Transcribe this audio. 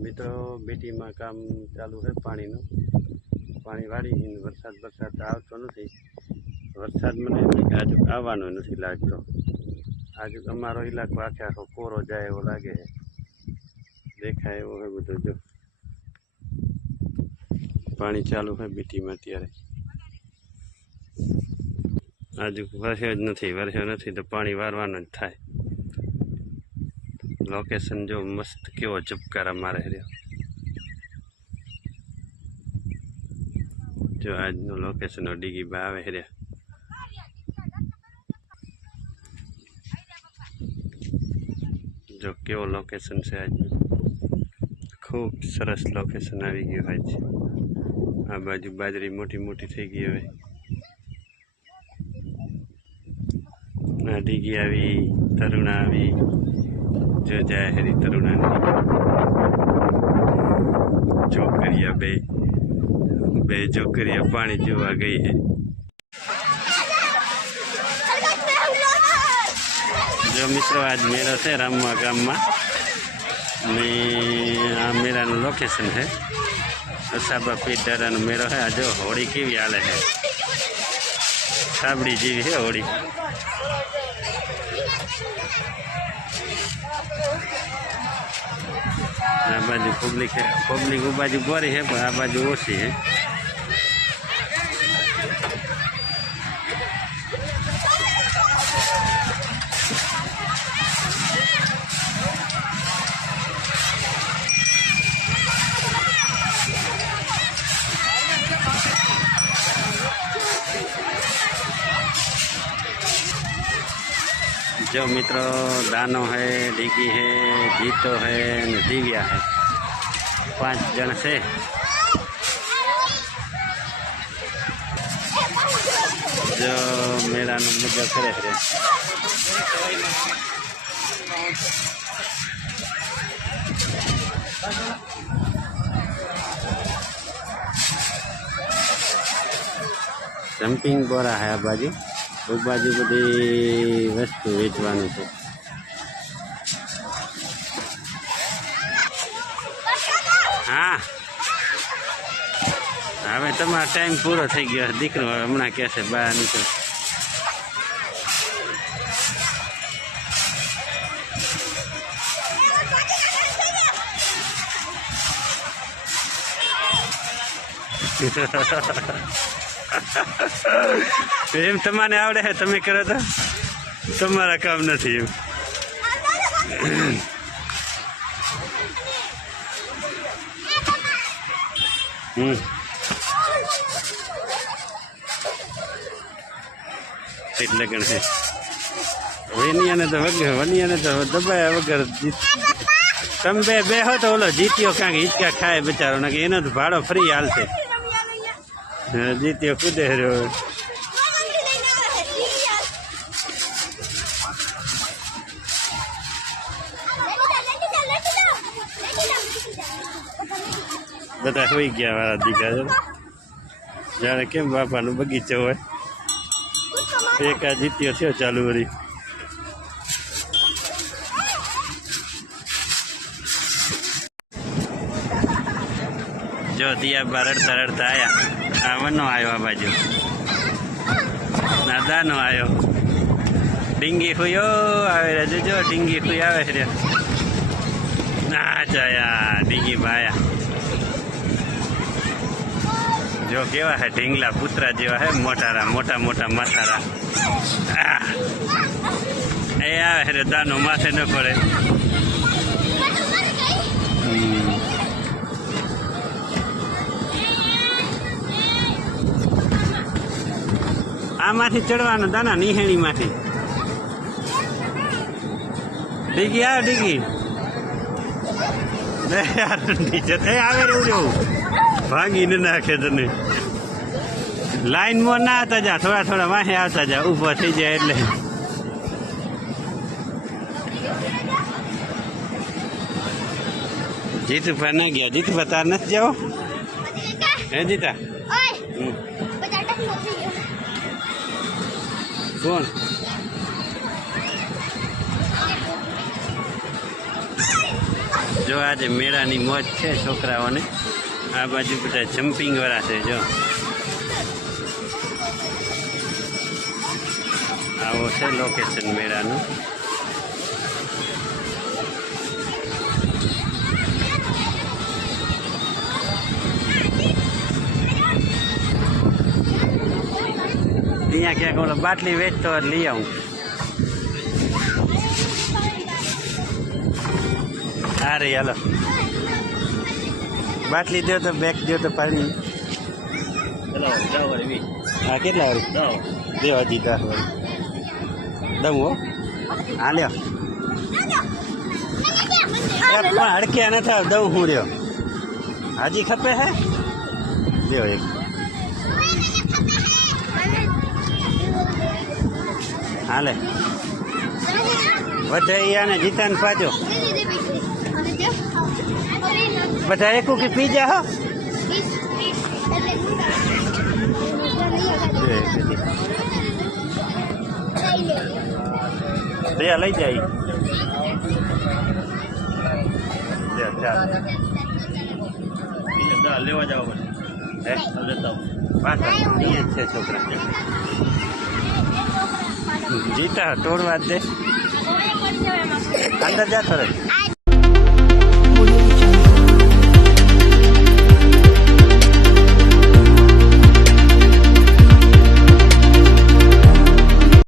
मित्रों बेटी में काम चालू है पानी पानी वाड़ी वरसाद आवतो नहीं। वरसाद मैंने आज आवવાનો नहीं लगतो। आज अमारो इलाको आखे आखो कोरो जाए एवो लागे है। देखाय एवो है बधुं जो पानी चालू है बेटी में अत्यारे। आज वर्ष्यो नहीं तो पानी वारवानो ज थाय। लोकेशन जो मस्त केवो झपकारा मारे रह्यो जो आज नो लोकेशन डीगी बा आवे रह्या। जो केवो लोकेशन से आज खूब सरस लोकेशन आई गयो है। आ बाजू बाजरी मोटी मोटी थई गई हवे। आ डीगी आवी तरुणा आवी जो जाए हरी तरुणा चौकरिया बे चौकरिया पानी जुआ गई है। जो मित्रों आज मेरा से रामवा गाम में आ मेरा लोकेशन है असाबा पीटर मेरा है। आज होली केवी हाले है छाबड़ी जीवी है होली। आ बाजू पब्लिक है, पब्लिक वो बाजू गोरी है पर आ बाजू ओછી है। जो मित्रों दानो है, डीगी है, जीतो है, दिव्या है, 5 जन से। जो मेरा मुद्दा करे है जम्पिंग बोरा है। आ बाजू बाजू बधी वस्तु वेचवानी है। हाँ हमें तमारा टाइम पूरो थई गयो। दीकरो हमणा कहशे बहार निकल। एम तमाने आवड़े है तमे करो तो तमारा काम नहीं। लगन है वनिया ने तो दबाया वगर तम बेहो तो ओलो जीतियो क्या हिचका खाए बेचारो ना कि एनो तो भाड़ो फ्री हालते। जीतियो कूदे रो बता हो गया वाला दीका जाने केम बापा नु बगीचो है। एक आ जीतियो छे चालू वरी। जो दिया रड़ता रड़ता आया आ वनो आयो। आ बाजू नादानो आयो। डींगी हुयो आवे जो डींगी हुई आवे रे ना जाया डींगी बाया। जो केवा है ढींगला पुत्रा जेवा है मोटारा मोटा मोटा माथारा। ए आवे रे दानो माथे न पड़े। आमाथी चढ़वानो दाना निहेणी माथी। डीगी आ डीगी यार नीचे थे आवे रे उड़ो भांगी न नाखे तने। लाइन में ना आता जा थोड़ा थोड़ा वाहे आता जा ऊपर थी जाए એટલે जीतू पर ना गया। जीतू बता न जाओ है जीता कौन જો આજે મેળાની મોજ છે છોકરાઓને. આ બાજુ બધા જમ્પિંગ વાળા છે. જો આવો છે લોકેશન મેળાનું. અહીંયા ક્યાંક ઓલો બાટલી વેચતો હોય લઈ આવું. હા રે હાલો બાટલી દો તો બેગ દો તો પાણી. હા કેટલા વાળી દો હજી 10 વાળી દઉં હો. હા લ્યો પણ હડક્યા ન થાવ દઉં હું રહ્યો. હાજી ખપે હે લ્યો એક. હાલે વધે આને જીતાને પાજો બધા એક કે પી જા હો. લઈ જાય લેવા જાવ છે છોકરા જીતા તોડવા જ દે અંદર જાતો રહે.